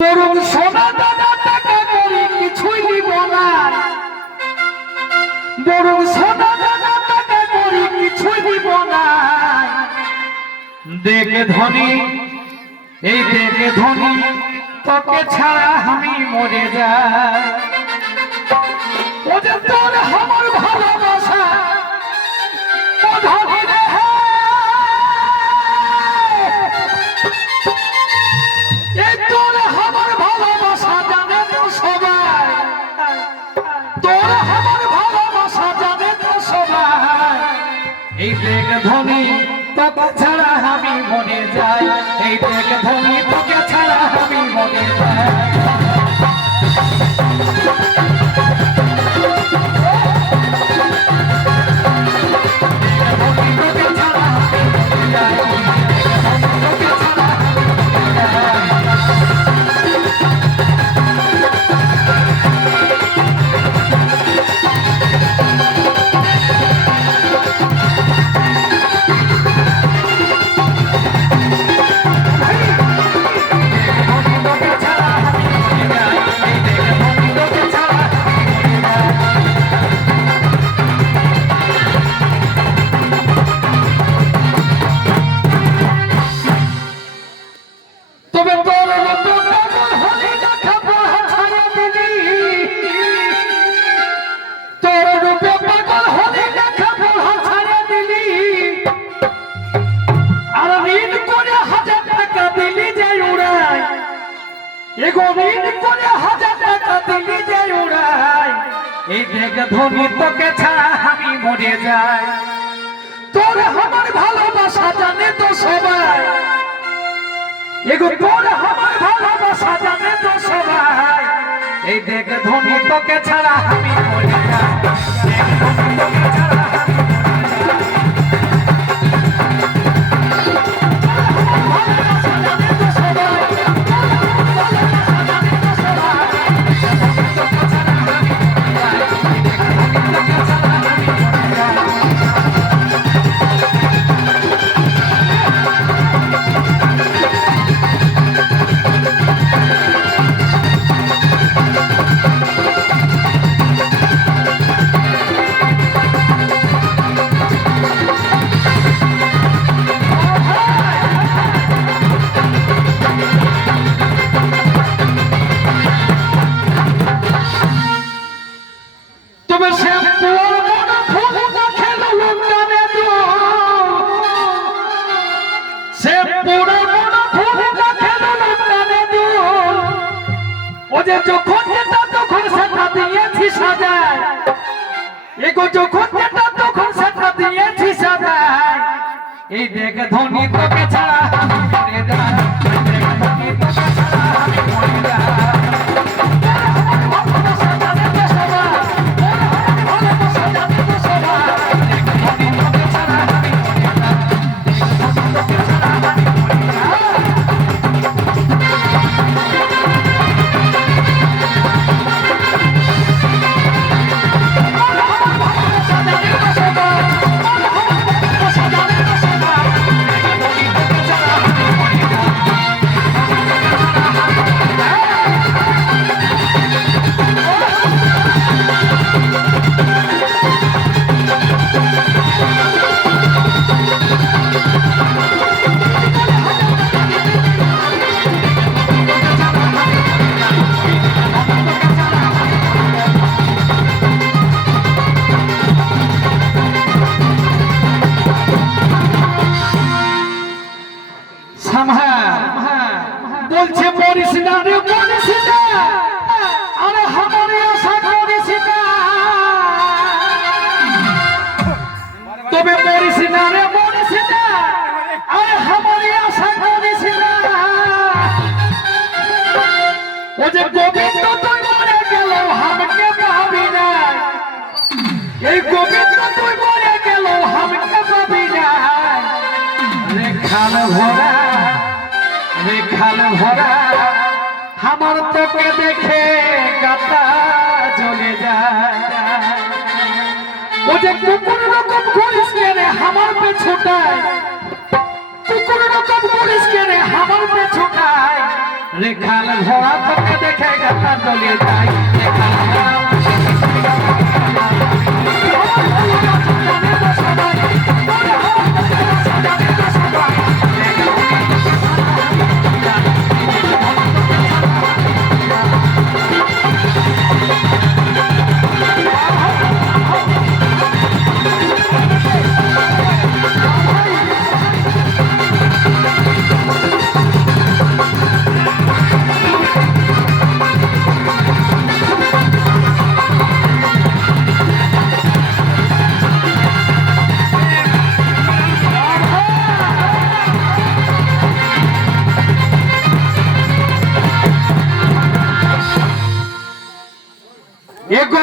তরুণ সোনা দাদা টাকা করি কিছুই নিব না, তরুণ সোনা দাদা টাকা করি কিছুই নিব না। দেখে ধনী, এই দেখে ধনী, তোকে ছাড়া আমি মরে যাই। ও যে তোর আমার ভালোবাসা ও ধনী রে, এই তোর আমার ভালোবাসা জানে তো সবাই, তোর আমার ভালোবাসা জানে তো সবাই। এই দেখে ধনী, তোকে ছাড়া আমি মরে যাই। এই দেখে ধনী, তোকে ছাড়া আমি মরে যাই। এই দেখে ধনী, তোকে ছাড়া আমি মরে যাই। তোর আমার ভালোবাসা জানে তো সবাই, এগো তোর আমার ভালোবাসা জানে তো সবাই। এই দেখে ধনী, তোকে ছাড়া আমি মরে যাই। তোকে ছাড়া যখন যেটা তখন সেটা দিয়েছি সাজায়, এগো যখন যেটা তখন সেটা দিয়েছি সাজায়। এই দেখে ধনী, তোকে ছাড়া আমি মরে যাই। এই দেখে ধনী, তোকে ছাড়া আমি মরে যাই। বলছে মরিস না রে, মরিস না, আরে আমার আশা করিস না। তবে মরিস না রে, মরিস না, আরে আমার আশা করিস না। ও যে গোবিন্দ তুই মরে গেল আমাকে পাবি না, এই গোবিন্দ তুই মরে গেল আমাকে পাবি না। রেখাল ভরা, রেখাল ভরা, আমার তোকে দেখে গাতা জ্বলে যায়। ও যে কুকুর রকম করিস কেনে আমার পেছুটায়, কুকুর রকম করিস কেনে আমার পেছুটায়। রেখাল ঘোড়া তোকে দেখে গাতা চলে যায় রেখাল ঘোড়া এগো